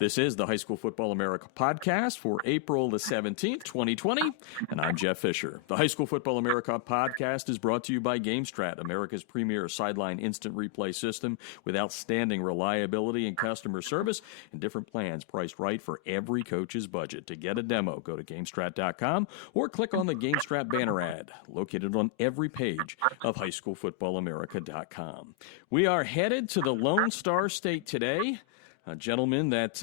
This is the High School Football America podcast for April the 17th, 2020, and I'm Jeff Fisher. The High School Football America podcast is brought to you by GameStrat, America's premier sideline instant replay system with outstanding reliability and customer service and different plans priced right for every coach's budget. To get a demo, go to GameStrat.com or click on the GameStrat banner ad located on every page of HighSchoolFootballAmerica.com. We are headed to the Lone Star State today. A gentleman that,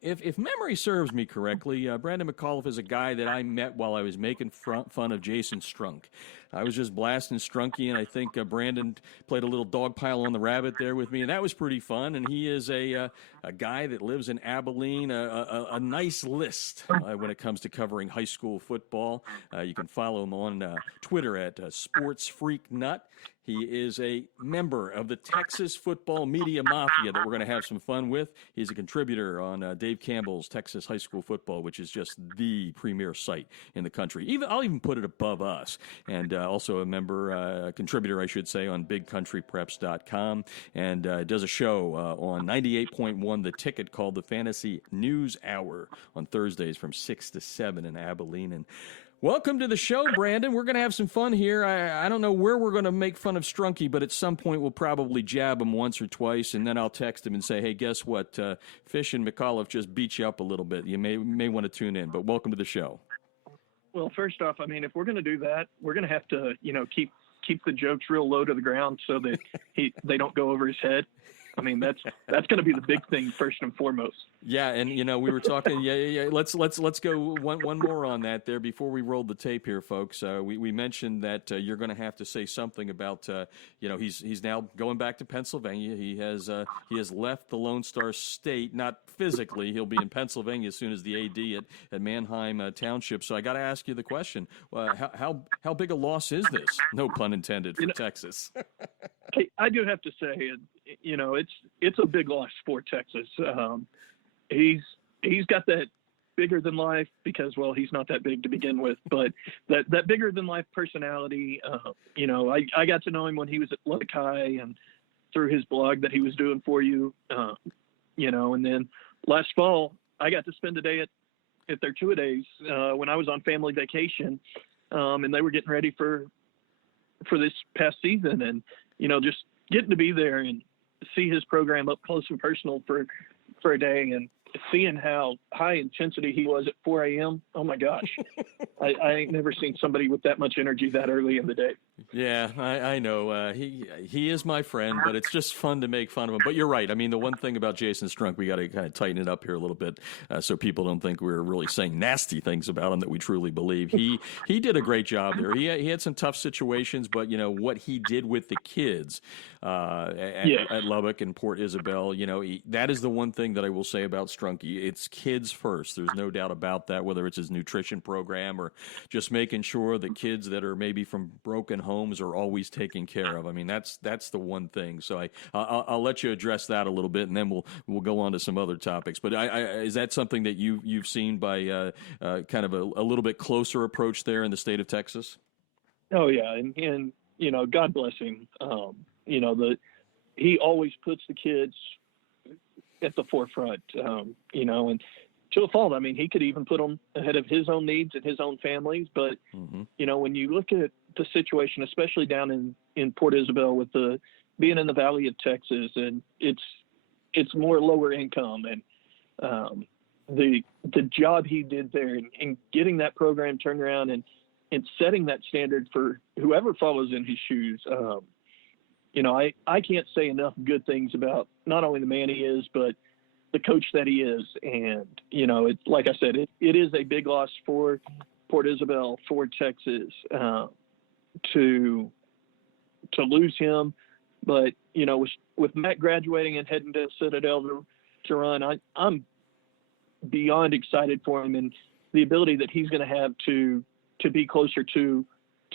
if memory serves me correctly, Brandon McAuliffe is a guy that I met while I was making fun of Jason Strunk. I was just blasting Strunky, and I think Brandon played a little dog pile on the rabbit there with me, and that was pretty fun. And he is a guy that lives in Abilene, a nice list when it comes to covering high school football. You can follow him on Twitter at sportsfreaknut. He is a member of the Texas Football Media Mafia that we're going to have some fun with. He's a contributor on Dave Campbell's Texas High School Football, which is just the premier site in the country. I'll even put it above us. And also a member, contributor, I should say, on BigCountryPreps.com. And does a show on 98.1 The Ticket called the Fantasy News Hour on Thursdays from 6 to 7 in Abilene. And welcome to the show, Brandon. We're going to have some fun here. I don't know where we're going to make fun of Strunky, but at some point we'll probably jab him once or twice, and then I'll text him and say, hey, guess what? Fish and McAuliffe just beat you up a little bit. You may want to tune in, but welcome to the show. Well, first off, I mean, if we're going to do that, we're going to have to, keep the jokes real low to the ground so that they don't go over his head. I mean, that's going to be the big thing first and foremost. Yeah, and we were talking. Yeah. Let's go one more on that there before we roll the tape here, folks. We mentioned that you're going to have to say something about he's now going back to Pennsylvania. He has left the Lone Star State, not physically. He'll be in Pennsylvania as soon as the AD at Manheim Township. So I got to ask you the question: how big a loss is this? No pun intended for Texas. I do have to say, it's a big loss for Texas. He's got that bigger than life because, well, he's not that big to begin with, but that bigger than life personality. I got to know him when he was at Lubbock High and through his blog that he was doing for you, and then last fall I got to spend a day at their two-a-days when I was on family vacation, and they were getting ready for this past season, and just getting to be there and see his program up close and personal for a day, and seeing how high intensity he was at 4 a.m. Oh my gosh. I ain't never seen somebody with that much energy that early in the day. Yeah, I know. He is my friend, but it's just fun to make fun of him. But you're right. I mean, the one thing about Jason Strunk, we got to kind of tighten it up here a little bit so people don't think we're really saying nasty things about him that we truly believe. He did a great job there. He had some tough situations, but what he did with the kids at Lubbock and Port Isabel, that is the one thing that I will say about Strunky. It's kids first. There's no doubt about that, whether it's his nutrition program or just making sure the kids that are maybe from broken homes are always taken care of. I mean, that's the one thing. So I'll let you address that a little bit, and then we'll go on to some other topics. But is that something that you've seen by kind of a little bit closer approach there in the state of Texas? Oh yeah, and God bless him. He always puts the kids at the forefront, and to a fault. I mean, he could even put them ahead of his own needs and his own families. But, when you look at the situation, especially down in Port Isabel with being in the Valley of Texas, and it's more lower income, and the job he did there and getting that program turned around and setting that standard for whoever follows in his shoes. I can't say enough good things about not only the man he is, but the coach that he is. And, it's like I said, it is a big loss for Port Isabel, for Texas, to lose him. But, with Matt graduating and heading to Citadel to run, I'm beyond excited for him and the ability that he's going to have to be closer to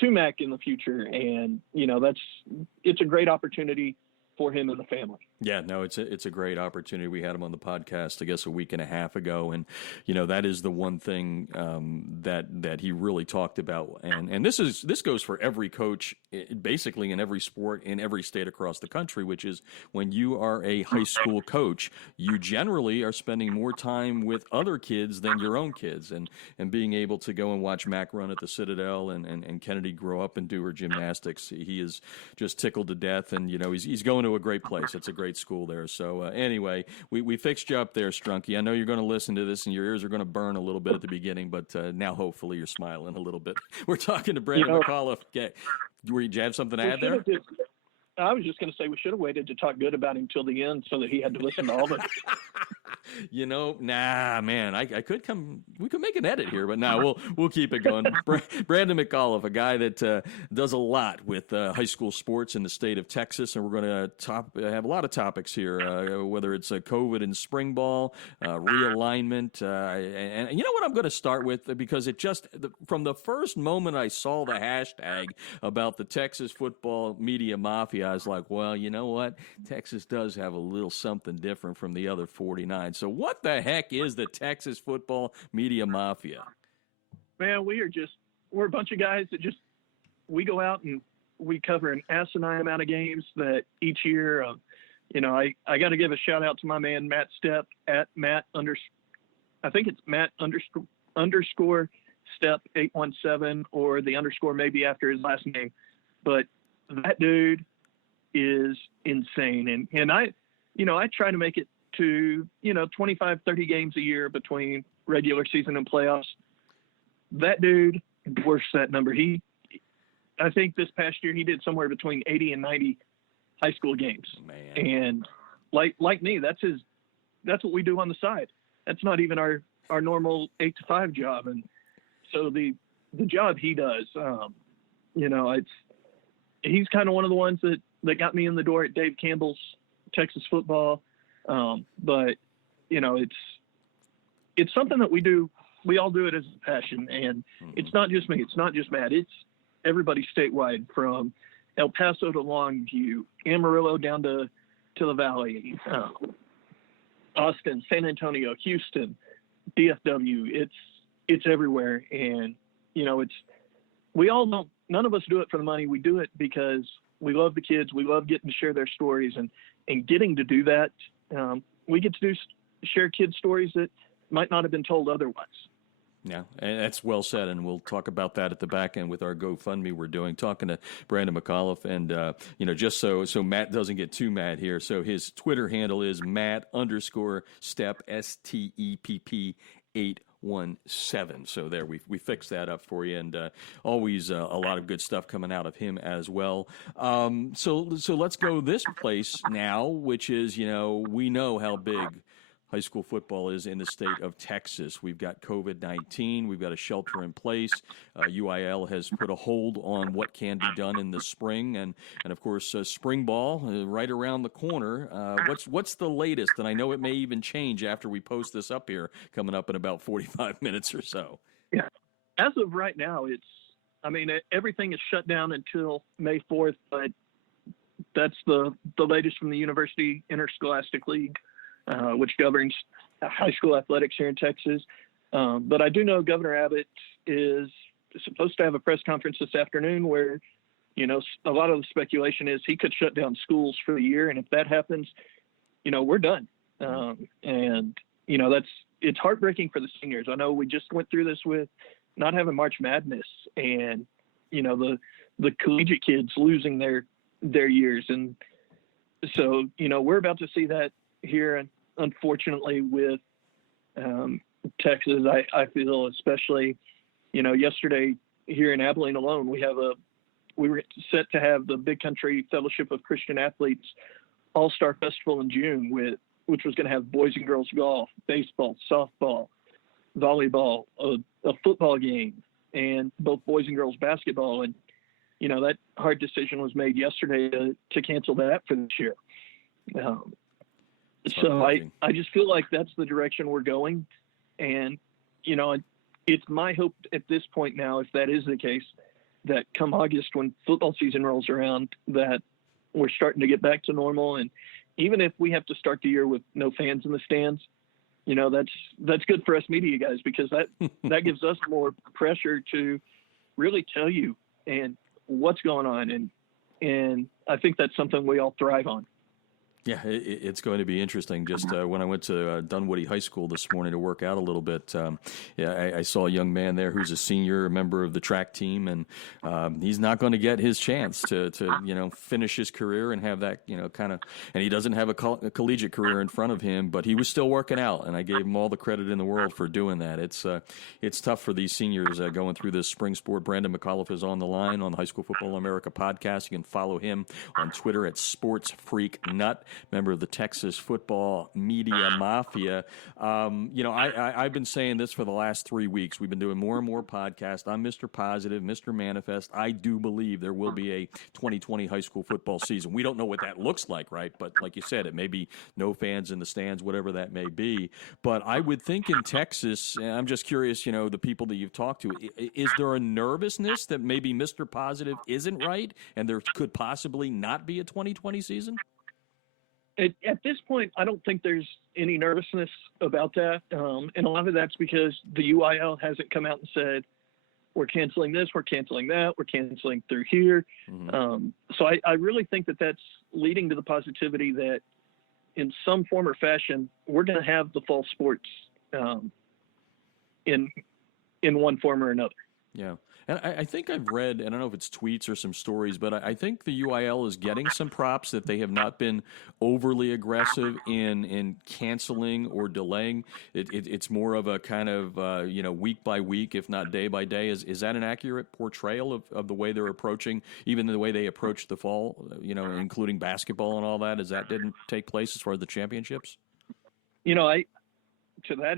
Mac in the future. And, it's a great opportunity for him and the family. Yeah, no, it's a great opportunity. We had him on the podcast, I guess, a week and a half ago, and that is the one thing that he really talked about, and this goes for every coach, basically in every sport in every state across the country, which is when you are a high school coach, you generally are spending more time with other kids than your own kids, and being able to go and watch Mac run at the Citadel and Kennedy grow up and do her gymnastics, he is just tickled to death, and he's going to a great place. It's a great school there. So anyway, we fixed you up there, Strunky. I know you're going to listen to this and your ears are going to burn a little bit at the beginning, but now hopefully you're smiling a little bit. We're talking to Brandon McAuliffe. Did you have something to add there? I was just going to say we should have waited to talk good about him till the end so that he had to listen to all of it. Nah, man, we could make an edit here, but we'll keep it going. Brandon McAuliffe, a guy that does a lot with high school sports in the state of Texas, and we're going to have a lot of topics here, whether it's COVID and spring ball, realignment, and you know what I'm going to start with, because from the first moment I saw the hashtag about the Texas football media mafia, I was like, well, you know what? Texas does have a little something different from the other 49. So what the heck is the Texas football media mafia? Man, we're a bunch of guys that we go out and we cover an asinine amount of games that each year, I got to give a shout out to my man, Matt Stepp at I think it's Matt underscore Stepp 817, or the underscore maybe after his last name. But that dude is insane. And I try to make it to 25, 30 games a year between regular season and playoffs. That dude dwarfs that number. I think this past year he did somewhere between 80 and 90 high school games. Man. And like me, that's what we do on the side. That's not even our normal 8 to 5 job. And so the job he does, he's kind of one of the ones that got me in the door at Dave Campbell's Texas football. But it's something that we all do it as a passion, and it's not just me, it's not just Matt, it's everybody statewide, from El Paso to Longview, Amarillo down to the Valley, Austin, San Antonio, Houston, DFW. It's everywhere. And, we all know none of us do it for the money. We do it because we love the kids. We love getting to share their stories, and getting to do that. We get to share kids' stories that might not have been told otherwise. Yeah, and that's well said, and we'll talk about that at the back end with our GoFundMe we're doing, talking to Brandon McAuliffe, and just so Matt doesn't get too mad here, so his Twitter handle is Matt_Stepp, STEPP 817. So there, we fixed that up for you, and always a lot of good stuff coming out of him as well. So let's go this place now, which is, we know how big high school football is in the state of Texas. We've got COVID-19. We've got a shelter in place. UIL has put a hold on what can be done in the spring, and of course, spring ball right around the corner. What's the latest? And I know it may even change after we post this up here, coming up in about 45 minutes or so. Yeah, as of right now, everything is shut down until May 4th, but that's the latest from the University Interscholastic League, which governs high school athletics here in Texas. But I do know Governor Abbott is supposed to have a press conference this afternoon where, a lot of the speculation is he could shut down schools for the year. And if that happens, we're done. It's heartbreaking for the seniors. I know we just went through this with not having March Madness and, the collegiate kids losing their years. And so, we're about to see that here, and unfortunately with Texas. I feel especially, yesterday here in Abilene alone, we were set to have the Big Country Fellowship of Christian Athletes All-Star Festival in June, which was going to have boys and girls golf, baseball, softball, volleyball, a football game, and both boys and girls basketball. And that hard decision was made yesterday to cancel that for this year. So I just feel like that's the direction we're going. And, it's my hope at this point now, if that is the case, that come August when football season rolls around, that we're starting to get back to normal and even if we have to start the year with no fans in the stands, that's good for us media guys, because that gives us more pressure to really tell you and what's going on. And I think that's something we all thrive on. Yeah, it's going to be interesting. Just when I went to Dunwoody High School this morning to work out a little bit, I saw a young man there who's a senior, a member of the track team, and he's not going to get his chance to finish his career and have that kind of. And he doesn't have a collegiate career in front of him, but he was still working out, and I gave him all the credit in the world for doing that. It's tough for these seniors going through this spring sport. Brandon McAuliffe is on the line on the High School Football America podcast. You can follow him on Twitter at SportsFreakNut. Member of the Texas Football Media Mafia. I've been saying this for the last 3 weeks. We've been doing more and more podcasts. I'm Mr. Positive, Mr. Manifest. I do believe there will be a 2020 high school football season. We don't know what that looks like, right? But like you said, it may be no fans in the stands, whatever that may be. But I would think in Texas, and I'm just curious, the people that you've talked to, is there a nervousness that maybe Mr. Positive isn't right and there could possibly not be a 2020 season? At this point, I don't think there's any nervousness about that. And a lot of that's because the UIL hasn't come out and said, we're canceling this, we're canceling that, we're canceling through here. Mm-hmm. So I really think that that's leading to the positivity that in some form or fashion, we're going to have the fall sports in one form or another. Yeah. And I think I've read, I don't know if it's tweets or some stories, but I think the UIL is getting some props that they have not been overly aggressive in canceling or delaying. It's more of a kind of, week by week, if not day by day. Is that an accurate portrayal of the way they're approaching, even the way they approach the fall, including basketball and all that, as that didn't take place as far as the championships? To that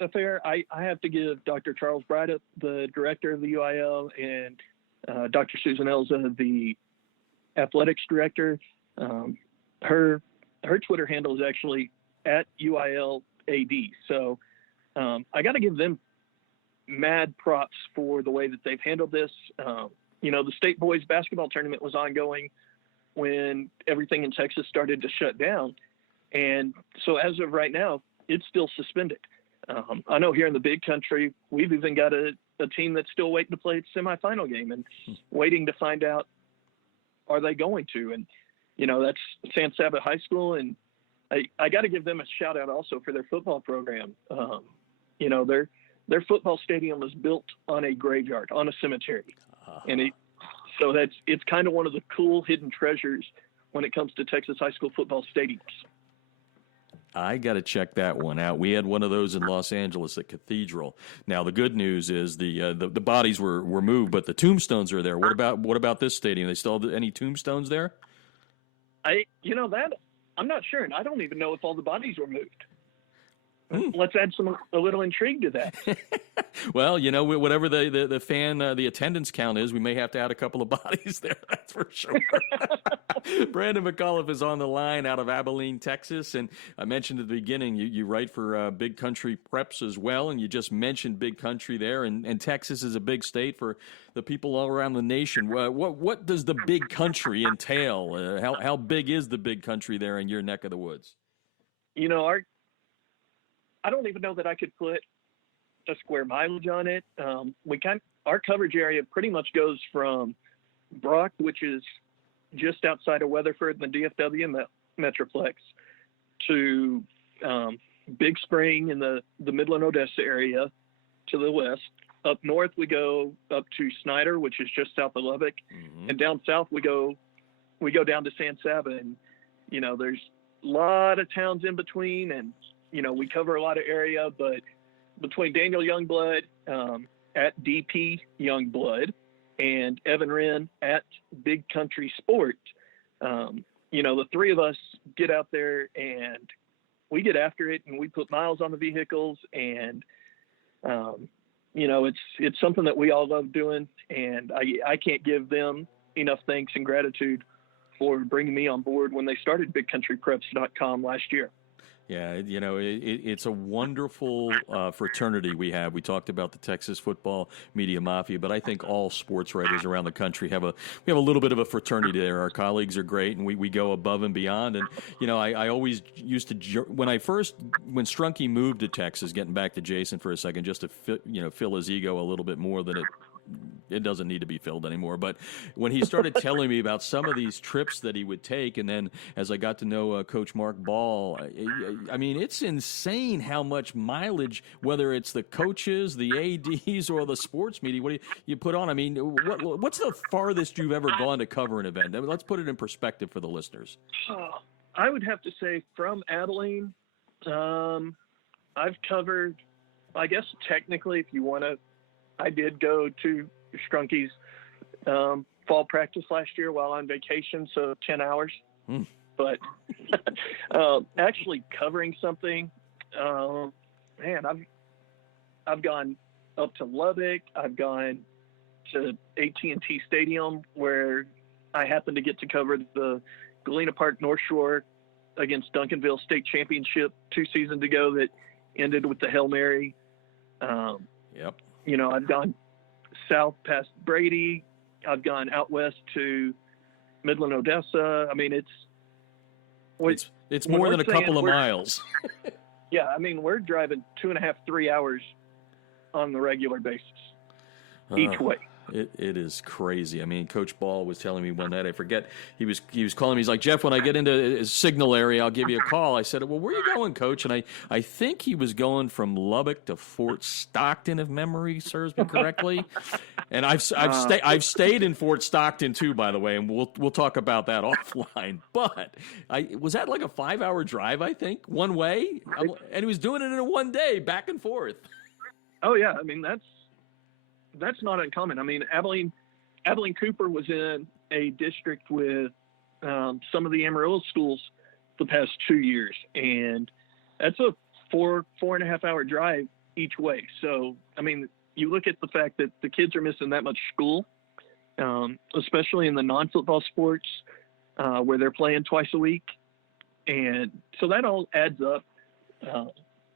affair, I have to give Dr. Charles Bryda, the director of the UIL, and Dr. Susan Elza, the athletics director. Her Twitter handle is actually at UILAD. So I got to give them mad props for the way that they've handled this. The state boys basketball tournament was ongoing when everything in Texas started to shut down. And so as of right now, it's still suspended. I know here in the big country, we've even got a team that's still waiting to play its semifinal game and waiting to find out, are they going to? And, that's San Saba High School. And I got to give them a shout out also for their football program. Their football stadium was built on a graveyard, on a cemetery. And it's kind of one of the cool hidden treasures when it comes to Texas high school football stadiums. I got to check that one out. We had one of those in Los Angeles at Cathedral. Now the good news is the bodies were moved, but the tombstones are there. What about this stadium? They still have any tombstones there? That I'm not sure, and I don't even know if all the bodies were moved. Let's add a little intrigue to that. Well, whatever the fan, the attendance count is, we may have to add a couple of bodies there. That's for sure. Brandon McAuliffe is on the line out of Abilene, Texas. And I mentioned at the beginning, you write for Big Country Preps as well. And you just mentioned Big Country there. And Texas is a big state for the people all around the nation. What does the Big Country entail? How big is the Big Country there in your neck of the woods? I don't even know that I could put a square mileage on it. Our coverage area pretty much goes from Brock, which is just outside of Weatherford and the DFW Metroplex, to Big Spring in the Midland Odessa area to the west. Up north, we go up to Snyder, which is just south of Lubbock. Mm-hmm. And down south, we go down to San Saba. And, there's a lot of towns in between, and we cover a lot of area, but between Daniel Youngblood at DP Youngblood and Evan Wren at Big Country Sport, the three of us get out there and we get after it, and we put miles on the vehicles, and it's something that we all love doing, and I can't give them enough thanks and gratitude for bringing me on board when they started BigCountryPreps.com last year. Yeah, it's a wonderful fraternity we have. We talked about the Texas Football Media Mafia, but I think all sports writers around the country we have a little bit of a fraternity there. Our colleagues are great, and we go above and beyond. And I always used to when Strunky moved to Texas, getting back to Jason for a second, just to fill his ego a little bit more than it doesn't need to be filled anymore. But when he started telling me about some of these trips that he would take, and then as I got to know Coach Mark Ball, I mean, it's insane how much mileage, whether it's the coaches, the ADs, or the sports media, what you put on. I mean, what's the farthest you've ever gone to cover an event? I mean, let's put it in perspective for the listeners. I would have to say from Abilene, I've covered, I guess technically, if you want to, I did go to Strunky's fall practice last year while on vacation, so 10 hours. But actually covering something, man, I've gone up to Lubbock. I've gone to AT&T Stadium, where I happened to get to cover the Galena Park North Shore against Duncanville State Championship 2 seasons ago that ended with the Hail Mary. Yep. I've gone south past Brady. I've gone out west to Midland, Odessa. I mean, it's more than a couple of miles. Yeah, I mean, we're driving 2.5, 3 hours on the regular basis each way. It is crazy. I mean, Coach Ball was telling me one night, I forget, he was calling me. He's like, Jeff, when I get into a signal area, I'll give you a call. I said, well, where are you going, Coach? And I think he was going from Lubbock to Fort Stockton, if memory serves me correctly. And I've stayed in Fort Stockton too, by the way, and we'll talk about that offline. But was that like a 5-hour drive? I think one way, and he was doing it in a one day, back and forth. Oh yeah, I mean that's not uncommon. I mean, Abilene Cooper was in a district with some of the Amarillo schools the past 2 years, and that's a 4.5 hour drive each way. So, I mean, you look at the fact that the kids are missing that much school, especially in the non-football sports where they're playing twice a week. And so that all adds up.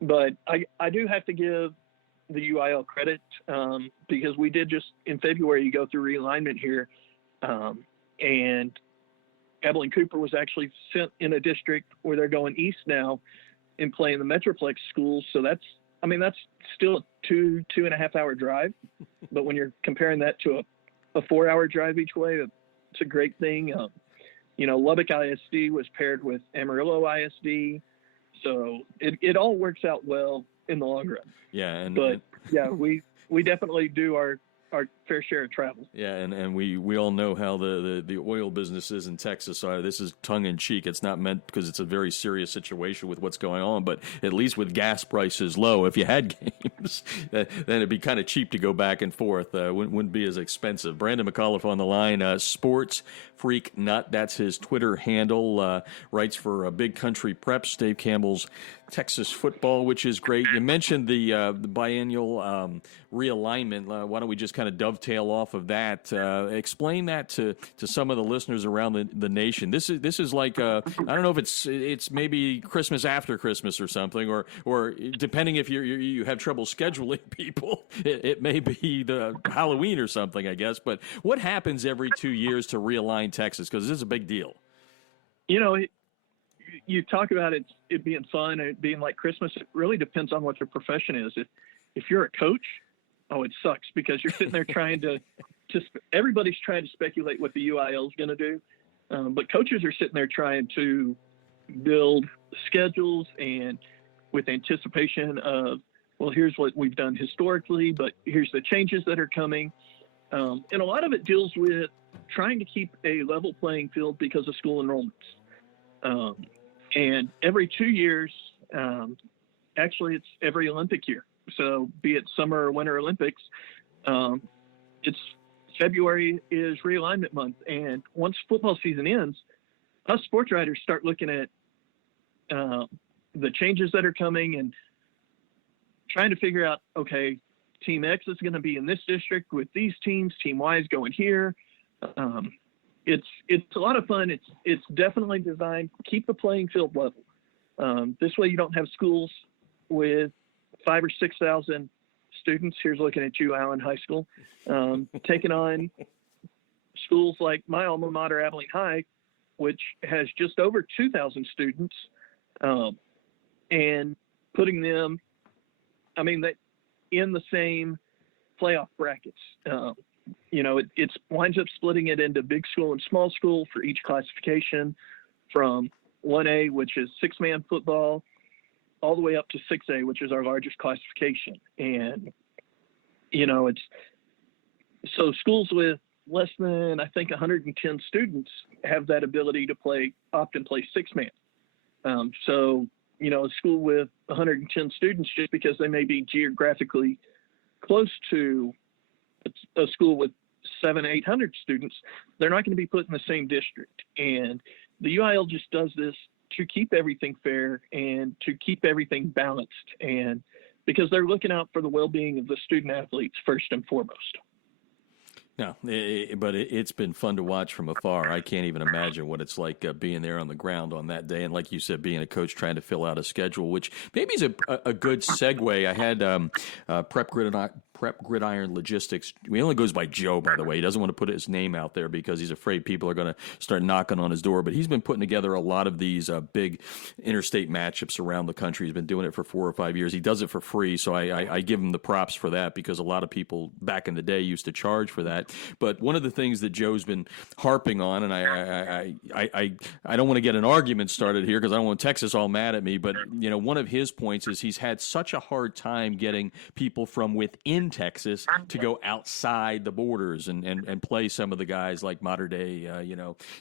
But I do have to give the UIL credit because we did just in February go through realignment here, and Abilene Cooper was actually sent in a district where they're going east now and playing the Metroplex schools. So that's still a 2.5 hour drive, but when you're comparing that to a 4 hour drive each way, it's a great thing. Lubbock ISD was paired with Amarillo ISD, so it all works out well in the long run. Yeah, we definitely do our fair share of travel. Yeah, and we all know how the oil business is in Texas. So this is tongue in cheek. It's not meant because it's a very serious situation with what's going on. But at least with gas prices low, if you had games, then it'd be kind of cheap to go back and forth. Wouldn't be as expensive. Brandon McAuliffe on the line. Sports Freak Nut. That's his Twitter handle. Writes for Big Country Preps. Dave Campbell's Texas Football, which is great. You mentioned the biennial realignment. Why don't we just kind of dovetail off of that? Explain that to some of the listeners around the nation. This is like I don't know if it's maybe Christmas after Christmas or something, or depending if you have trouble scheduling people, it may be the Halloween or something, I guess. But what happens every 2 years to realign Texas? Because this is a big deal. You talk about it being fun and it being like Christmas. It really depends on what your profession is. If you're a coach, it sucks because you're sitting there trying to everybody's trying to speculate what the UIL is going to do. But coaches are sitting there trying to build schedules and with anticipation of, well, here's what we've done historically, but here's the changes that are coming. And a lot of it deals with trying to keep a level playing field because of school enrollments. And every 2 years, actually it's every Olympic year. So be it summer or winter Olympics, it's February is realignment month. And once football season ends, us sports writers start looking at the changes that are coming and trying to figure out, okay, team X is going to be in this district with these teams, team Y is going here. It's a lot of fun. It's definitely designed to keep the playing field level. This way you don't have schools with 5,000 or 6,000 students. Here's looking at you, Allen High School, taking on schools like my alma mater, Abilene High, which has just over 2,000 students, and putting them, in the same playoff brackets. It winds up splitting it into big school and small school for each classification, from 1A, which is 6-man football, all the way up to 6A, which is our largest classification. And, it's so schools with less than, I think, 110 students have that ability to opt and play 6-man. A school with 110 students, just because they may be geographically close to a school with 700-800 students, they're not going to be put in the same district. And the UIL just does this to keep everything fair and to keep everything balanced, and because they're looking out for the well-being of the student athletes first and foremost. No, but it's been fun to watch from afar. I can't even imagine what it's like being there on the ground on that day. And like you said, being a coach trying to fill out a schedule, which maybe is a good segue. I had Prep Gridiron Logistics. He only goes by Joe, by the way. He doesn't want to put his name out there because he's afraid people are going to start knocking on his door. But he's been putting together a lot of these big interstate matchups around the country. He's been doing it for 4 or 5 years. He does it for free, so I give him the props for that, because a lot of people back in the day used to charge for that. But one of the things that Joe's been harping on, and I don't want to get an argument started here because I don't want Texas all mad at me, but one of his points is he's had such a hard time getting people from within Texas to go outside the borders and play some of the guys like Mater Dei,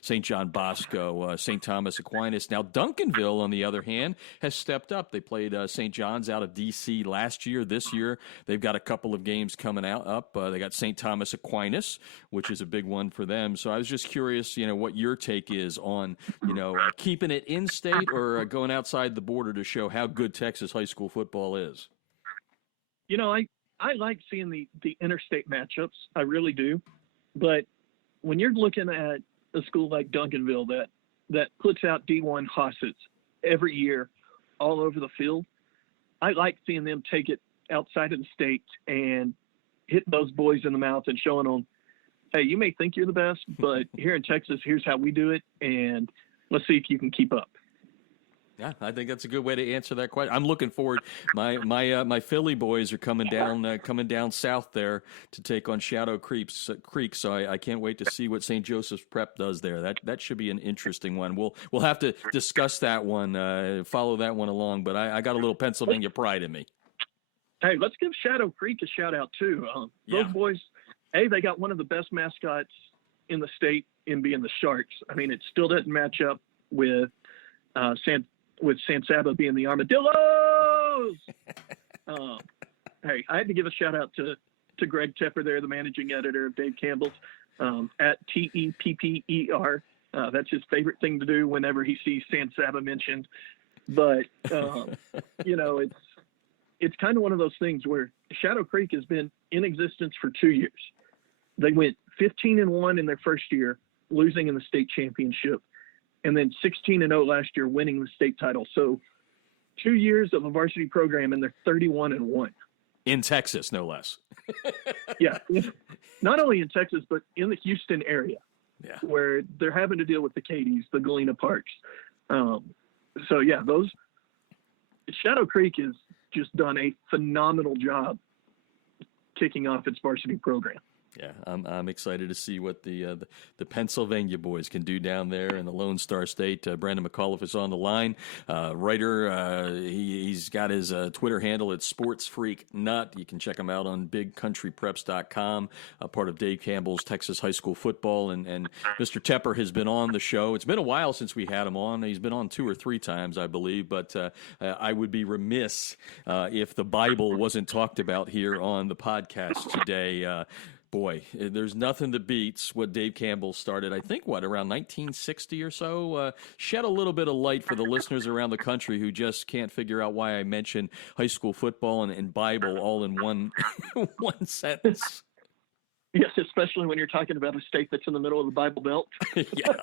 St. John Bosco, St. Thomas Aquinas. Now, Duncanville, on the other hand, has stepped up. They played St. John's out of D.C. last year. This year, they've got a couple of games coming up. They got St. Thomas Aquinas, which is a big one for them. So I was just curious, what your take is on, keeping it in-state or going outside the border to show how good Texas high school football is. I like seeing the interstate matchups. I really do. But when you're looking at a school like Duncanville that puts out D1 Hossets every year all over the field, I like seeing them take it outside of the state and hit those boys in the mouth and showing them, hey, you may think you're the best, but here in Texas, here's how we do it, and let's see if you can keep up. Yeah, I think that's a good way to answer that question. I'm looking forward. My Philly boys are coming down south there to take on Shadow Creek. So I can't wait to see what St. Joseph's Prep does there. That should be an interesting one. We'll have to discuss that one, follow that one along. But I got a little Pennsylvania pride in me. Hey, let's give Shadow Creek a shout out too. Those boys, they got one of the best mascots in the state in being the Sharks. I mean, it still doesn't match up with San Saba being the Armadillos. Hey, I had to give a shout out to Greg Tepper there, the managing editor of Dave Campbell's, at TEPPER. That's his favorite thing to do whenever he sees San Saba mentioned. But, it's kind of one of those things where Shadow Creek has been in existence for 2 years. They went 15-1 in their first year, losing in the state championship, and then 16-0 last year, winning the state title. So 2 years of a varsity program, and they're 31-1. In Texas, no less. Yeah. Not only in Texas, but in the Houston area, where they're having to deal with the Cadies, the Galena Parks. Shadow Creek has just done a phenomenal job kicking off its varsity program. Yeah, I'm excited to see what the Pennsylvania boys can do down there in the Lone Star State. Brandon McAuliffe is on the line. Writer, he's got his Twitter handle at SportsFreakNut. You can check him out on BigCountryPreps.com, part of Dave Campbell's Texas High School Football. And Mr. Tepper has been on the show. It's been a while since we had him on. He's been on 2 or 3 times, I believe. But I would be remiss if the Bible wasn't talked about here on the podcast today. Boy, there's nothing that beats what Dave Campbell started, I think, around 1960 or so. Shed a little bit of light for the listeners around the country who just can't figure out why I mentioned high school football and Bible all in one sentence. Yes, especially when you're talking about a state that's in the middle of the Bible Belt. Yeah.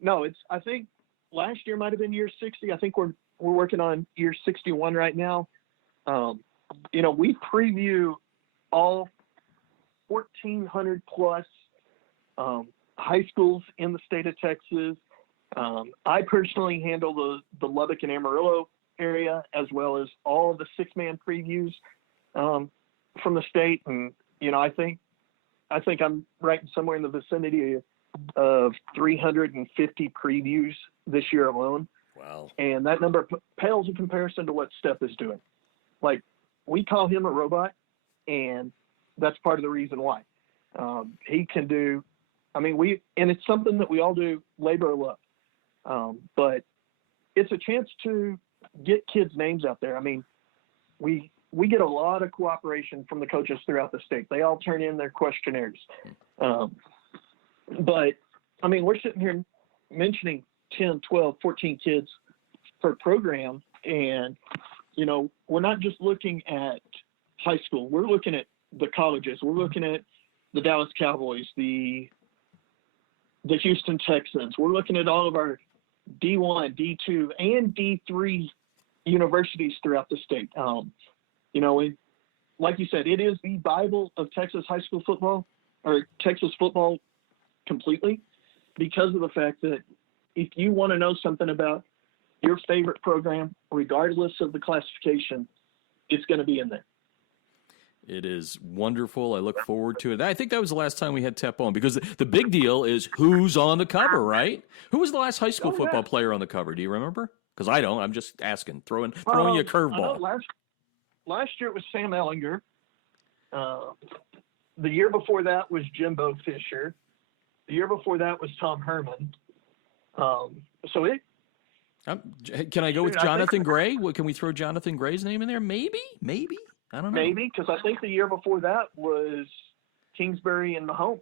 No, I think last year might have been year 60. I think we're working on year 61 right now. We preview all 1,400 plus high schools in the state of Texas. I personally handle the Lubbock and Amarillo area, as well as all of the 6-man previews from the state. And, I think I'm right somewhere in the vicinity of 350 previews this year alone. Wow. And that number pales in comparison to what Steph is doing. Like, we call him a robot, and that's part of the reason why. He can do, and it's something that we all do labor of love. But it's a chance to get kids' names out there. We get a lot of cooperation from the coaches throughout the state. They all turn in their questionnaires. But we're sitting here mentioning 10, 12, 14 kids per program. And, we're not just looking at high school. We're looking at the colleges. We're looking at the Dallas Cowboys, the Houston Texans. We're looking at all of our D1, D2, and D3 universities throughout the state. Like you said, it is the Bible of Texas high school football, or Texas football completely, because of the fact that if you want to know something about your favorite program, regardless of the classification, it's going to be in there. It is wonderful. I look forward to it. I think that was the last time we had Tep on, because the big deal is who's on the cover, right? Who was the last high school football player on the cover? Do you remember? Because I don't. I'm just asking, throwing you a curveball. Last year it was Sam Ellinger. The year before that was Jimbo Fisher. The year before that was Tom Herman. Can I go with Jonathan Gray? Can we throw Jonathan Gray's name in there? Maybe. I don't know. Maybe, because I think the year before that was Kingsbury and Mahomes.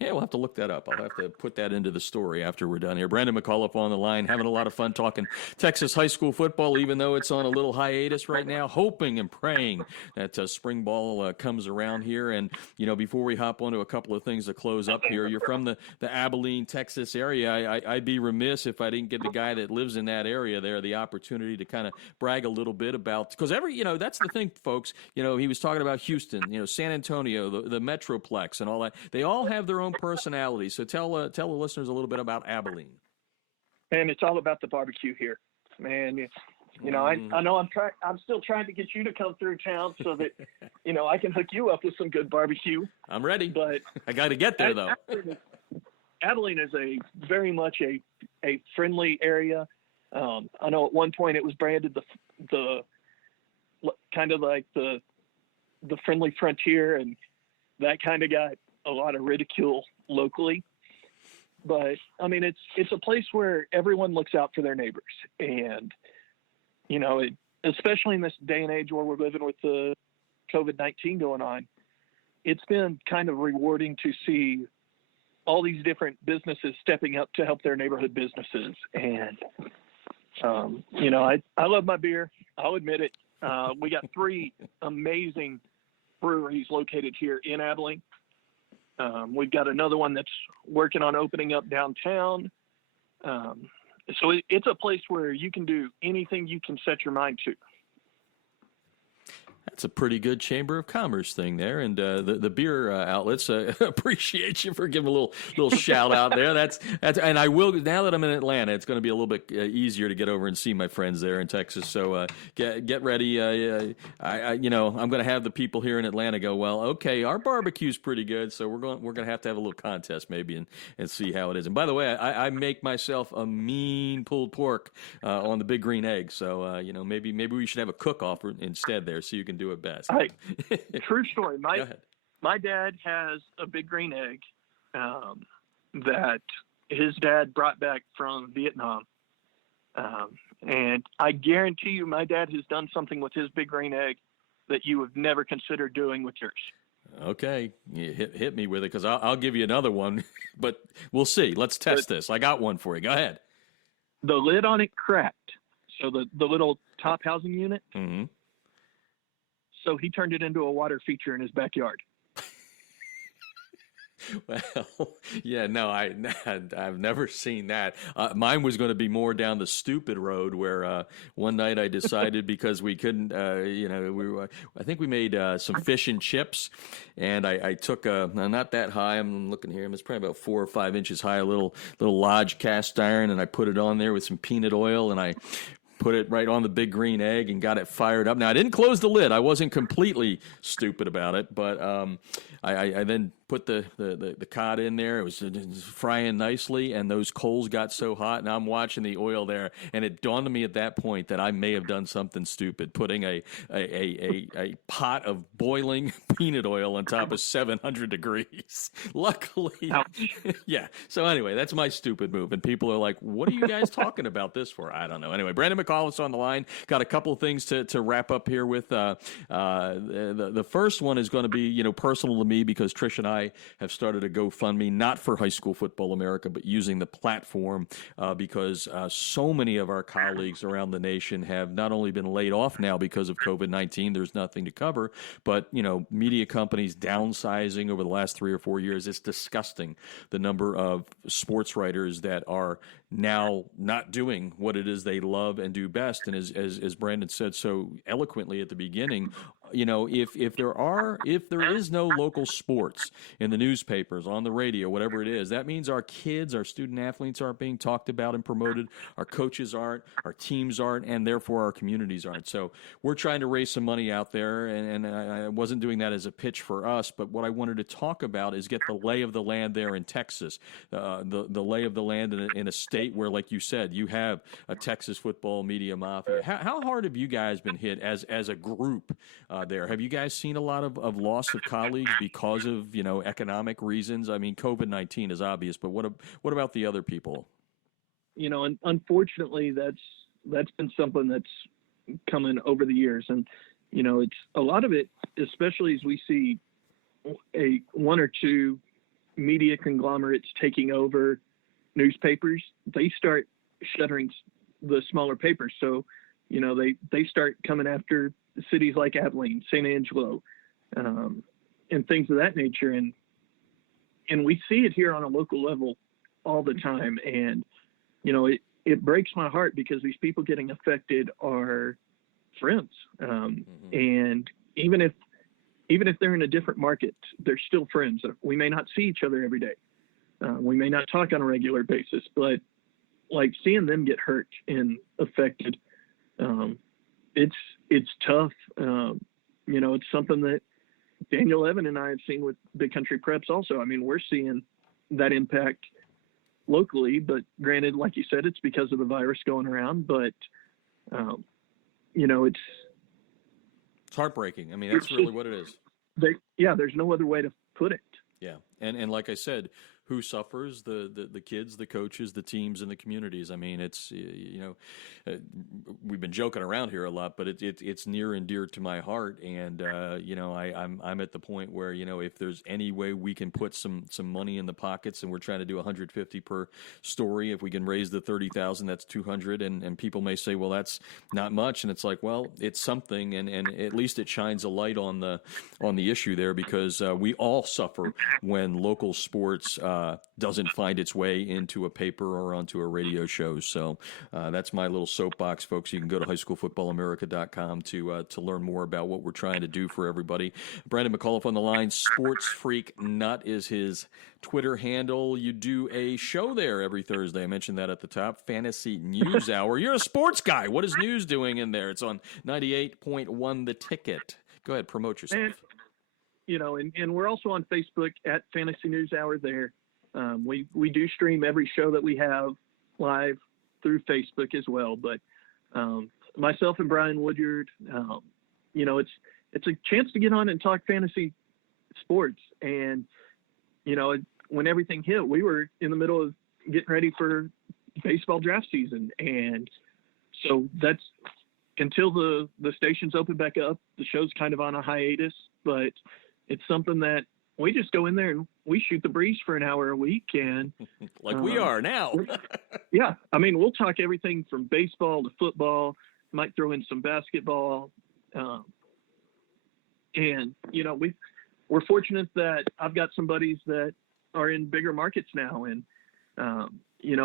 Yeah, we'll have to look that up. I'll have to put that into the story after we're done here. Brandon McAuliffe on the line, having a lot of fun talking Texas high school football, even though it's on a little hiatus right now, hoping and praying that spring ball comes around here. And, before we hop onto a couple of things to close up here, you're from the Abilene, Texas area. I'd be remiss if I didn't give the guy that lives in that area there the opportunity to kind of brag a little bit about, because that's the thing, folks. He was talking about Houston, San Antonio, the Metroplex and all that. They all have their own personality. So tell the listeners a little bit about Abilene. And it's all about the barbecue here, man. I know I'm still trying to get you to come through town so that I can hook you up with some good barbecue. I'm ready, but I got to get there though. Abilene is very much a friendly area. I know at one point it was branded the kind of like the friendly frontier, and that kind of got a lot of ridicule locally. But it's a place where everyone looks out for their neighbors, and especially in this day and age where we're living with the COVID-19 going on, it's been kind of rewarding to see all these different businesses stepping up to help their neighborhood businesses. And I love my beer. I'll admit it. We got 3 amazing breweries located here in Abilene. We've got another one that's working on opening up downtown. So it's a place where you can do anything you can set your mind to. That's a pretty good Chamber of Commerce thing there, and the beer outlets appreciate you for giving a little shout out there. That's and I will, now that I'm in Atlanta, it's going to be a little bit easier to get over and see my friends there in Texas. So get ready. I'm going to have the people here in Atlanta go, well, okay, our barbecue's pretty good, so we're going to have a little contest maybe and see how it is. And by the way, I make myself a mean pulled pork on the Big Green Egg. So maybe we should have a cook off instead there, so you can do it best. True story. My dad has a Big Green Egg that his dad brought back from Vietnam. And I guarantee you my dad has done something with his Big Green Egg that you would never consider doing with yours. Okay. Hit me with it, because I'll give you another one, but we'll see. Let's test this. I got one for you. Go ahead. The lid on it cracked. So the little top housing unit. Mm-hmm. So he turned it into a water feature in his backyard. Well, yeah, no, I've never seen that. Mine was going to be more down the stupid road where one night I decided because we couldn't, I think we made some fish and chips, and I took not that high. I'm looking here. It's probably about 4 or 5 inches high, a little Lodge cast iron, and I put it on there with some peanut oil, and I put it right on the big green egg and got it fired up. Now, I didn't close the lid. I wasn't completely stupid about it, but I then put the cod in there. It was frying nicely, and those coals got so hot, and I'm watching the oil there, and it dawned on me at that point that I may have done something stupid, putting a pot of boiling peanut oil on top of 700 degrees. Luckily, yeah. So anyway, that's my stupid move, and people are like, what are you guys talking about this for? I don't know. Anyway, Brandon McAuliffe's on the line. Got a couple of things to wrap up here with. The first one is going to be, personal to me because Trish and I have started a GoFundMe, not for High School Football America, but using the platform because so many of our colleagues around the nation have not only been laid off now because of COVID-19, there's nothing to cover, but, media companies downsizing over the last 3 or 4 years. It's disgusting the number of sports writers that are now not doing what it is they love and do best. And as Brandon said so eloquently at the beginning, if there is no local sports in the newspapers, on the radio, whatever it is, that means our kids, our student athletes aren't being talked about and promoted, our coaches aren't, our teams aren't, and therefore our communities aren't. So we're trying to raise some money out there, and I wasn't doing that as a pitch for us, but what I wanted to talk about is get the lay of the land there in Texas, the lay of the land in a state where, like you said, you have a Texas football media mafia. How hard have you guys been hit as a group there? Have you guys seen a lot of loss of colleagues because of economic reasons? I mean, COVID-19 is obvious, but what about the other people? And unfortunately, that's been something that's coming over the years, and it's a lot of it, especially as we see one or two media conglomerates taking over newspapers. They start shuttering the smaller papers, so they start coming after cities like Abilene, San Angelo, and things of that nature, and we see it here on a local level all the time, and it breaks my heart because these people getting affected are friends, and even if they're in a different market, they're still friends. We may not see each other every day, we may not talk on a regular basis, but like seeing them get hurt and affected, it's tough. It's something that Daniel Evan and I have seen with Big Country Preps also. I mean, we're seeing that impact locally, but granted, like you said, it's because of the virus going around, but it's heartbreaking. I mean, that's really what it is. There's no other way to put it. Yeah. And like I said, who suffers? The kids, the coaches, the teams, and the communities. I mean, it's, we've been joking around here a lot, but it's near and dear to my heart. And, I'm at the point where, if there's any way we can put some money in the pockets, and we're trying to do 150 per story, if we can raise the 30,000, that's 200. And people may say, well, that's not much. And it's like, well, it's something. And at least it shines a light on the issue there, because we all suffer when local sports doesn't find its way into a paper or onto a radio show. So that's my little soapbox, folks. You can go to highschoolfootballamerica.com to learn more about what we're trying to do for everybody. Brandon McAuliffe on the line. Sports Freak Nut is his Twitter handle. You do a show there every Thursday. I mentioned that at the top. Fantasy News Hour. You're a sports guy. What is news doing in there? It's on 98.1 The Ticket. Go ahead, promote yourself. And we're also on Facebook at Fantasy News Hour there. We do stream every show that we have live through Facebook as well. But myself and Brian Woodyard, it's a chance to get on and talk fantasy sports. And, when everything hit, we were in the middle of getting ready for baseball draft season. And so that's until the stations open back up, the show's kind of on a hiatus, but it's something that we just go in there and we shoot the breeze for an hour a week. And like we are now. Yeah. I mean, we'll talk everything from baseball to football, might throw in some basketball. And, we're fortunate that I've got some buddies that are in bigger markets now. And,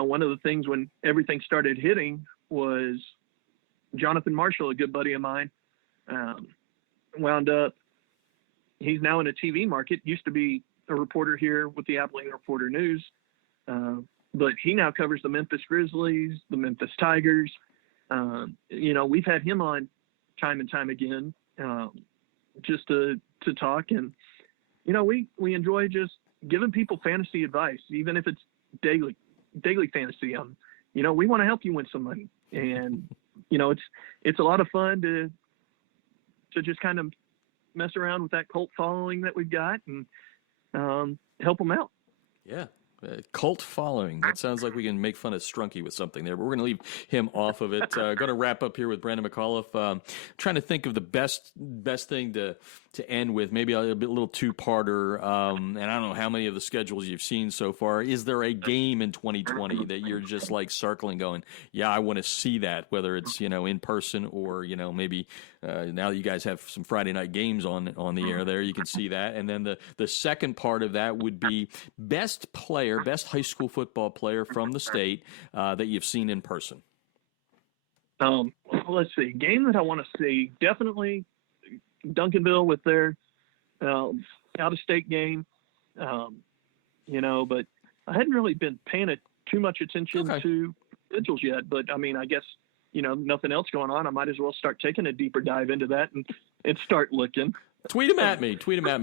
one of the things when everything started hitting was Jonathan Marshall, a good buddy of mine, wound up, he's now in a TV market, used to be a reporter here with the Abilene Reporter News. But he now covers the Memphis Grizzlies, the Memphis Tigers. We've had him on time and time again, just to talk. And, we enjoy just giving people fantasy advice, even if it's daily fantasy. We want to help you win some money. And, it's a lot of fun to just kind of mess around with that cult following that we've got and help them out. Yeah. Cult following. That sounds like we can make fun of Strunky with something there, but we're going to leave him off of it. Going to wrap up here with Brandon McAuliffe. Trying to think of the best thing to end with, maybe a little two-parter. And I don't know how many of the schedules you've seen so far. Is there a game in 2020 that you're just like circling going, yeah, I want to see that, whether it's, in person or, maybe now that you guys have some Friday night games on the air there, you can see that. And then the second part of that would be best high school football player from the state that you've seen in person. Let's see. Game that I want to see, definitely Duncanville with their out-of-state game. But I hadn't really been paying too much attention to schedules yet. But, I guess, nothing else going on. I might as well start taking a deeper dive into that and start looking. Tweet them at me.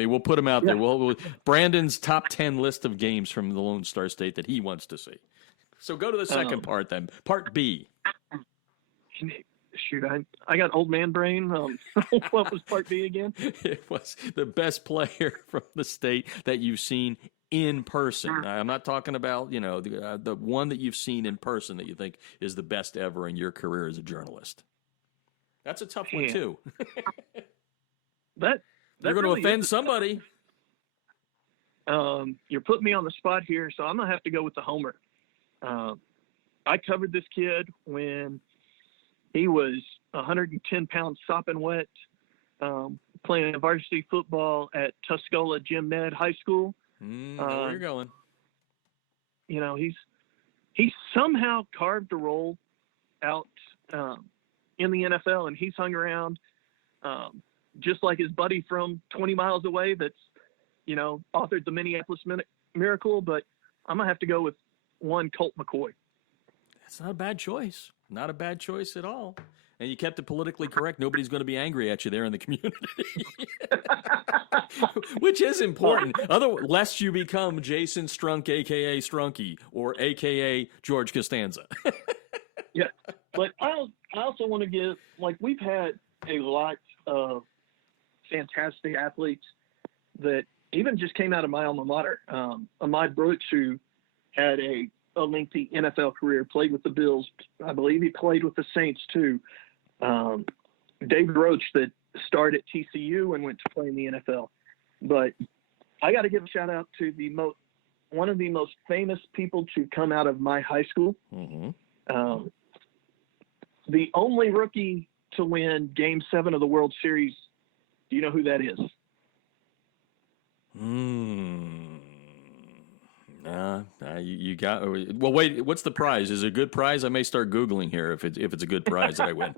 We'll put them out there. We'll Brandon's top 10 list of games from the Lone Star State that he wants to see. So go to the second part then. Part B. Shoot, I got old man brain. What was part B again? It was the best player from the state that you've seen in person. I'm not talking about, the one that you've seen in person that you think is the best ever in your career as a journalist. That's a tough one too. You're going really to offend somebody. You're putting me on the spot here, so I'm going to have to go with the homer. I covered this kid when he was 110 pounds sopping wet, playing varsity football at Tuscola Jim Ned High School. Where you're going. He somehow carved a role out in the NFL, and he's hung around just like his buddy from 20 miles away that's, authored the Minneapolis Miracle. But I'm going to have to go with one Colt McCoy. That's not a bad choice. Not a bad choice at all. And you kept it politically correct. Nobody's going to be angry at you there in the community, which is important. Lest you become Jason Strunk, a.k.a. Strunky, or a.k.a. George Costanza. Yeah, but I also want to give, we've had a lot of fantastic athletes that even just came out of my alma mater. Ahmad Brooks, who had a lengthy NFL career, played with the Bills. I believe he played with the Saints too. David Roach, that started at TCU and went to play in the NFL. But I got to give a shout out to one of the most famous people to come out of my high school. Mm-hmm. The only rookie to win Game 7 of the World Series. Do you know who that is? You got. Well, wait. What's the prize? Is it a good prize? I may start Googling here if it's a good prize that I win.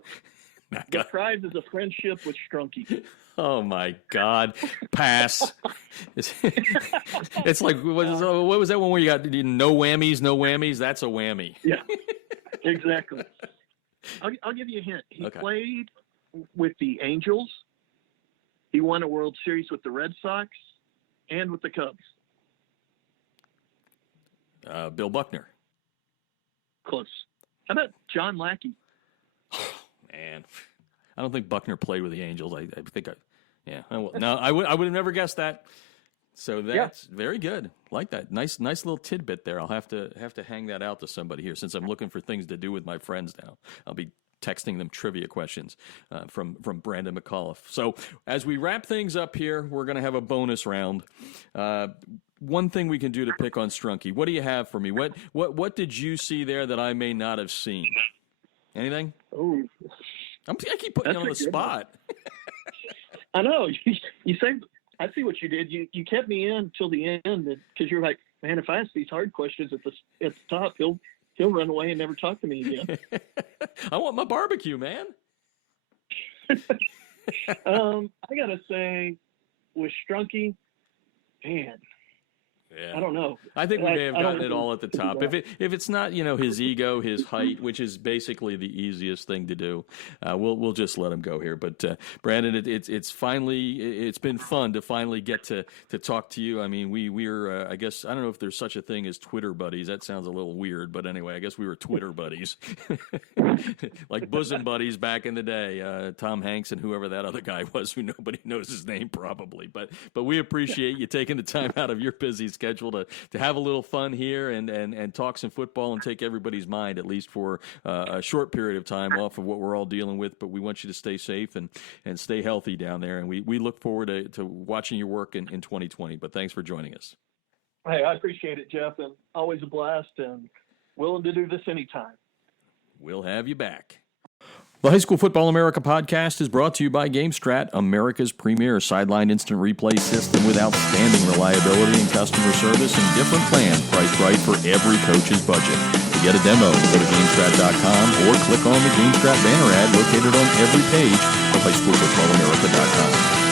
The prize is a friendship with Strunky. Oh my God! Pass. It's like what was that one where you got no whammies? That's a whammy. Yeah, exactly. I'll give you a hint. He played with the Angels. He won a World Series with the Red Sox and with the Cubs. Bill Buckner. Close. How about John Lackey? Man, I don't think Buckner played with the Angels. I think I would have never guessed that. So that's very good. Like that. Nice little tidbit there. I'll have to hang that out to somebody here since I'm looking for things to do with my friends now. I'll be texting them trivia questions from Brandon McAuliffe. So as we wrap things up here, we're going to have a bonus round. One thing we can do to pick on Strunky. What do you have for me? What did you see there that I may not have seen? Anything? Oh, I keep putting you on the spot. I know. You say, I see what you did. You kept me in till the end because you're like, man, if I ask these hard questions at the top, he'll run away and never talk to me again. I want my barbecue, man. I gotta say, with Strunky, man, yeah. I don't know. I think we may have gotten it all at the top. If it's not, his ego, his height, which is basically the easiest thing to do, we'll just let him go here. But Brandon, it's been fun to finally get to talk to you. I mean, we're I guess I don't know if there's such a thing as Twitter buddies. That sounds a little weird, but anyway, I guess we were Twitter buddies, like bosom buddies back in the day. Tom Hanks and whoever that other guy was, who nobody knows his name probably. But we appreciate you taking the time out of your busy schedule to have a little fun here and talk some football and take everybody's mind, at least for a short period of time, off of what we're all dealing with. But we want you to stay safe and stay healthy down there. And we look forward to watching your work in 2020. But thanks for joining us. Hey, I appreciate it, Jeff, and always a blast and willing to do this anytime. We'll have you back. The High School Football America podcast is brought to you by GameStrat, America's premier sideline instant replay system with outstanding reliability and customer service and different plans priced right for every coach's budget. To get a demo, go to GameStrat.com or click on the GameStrat banner ad located on every page of HighSchoolFootballAmerica.com.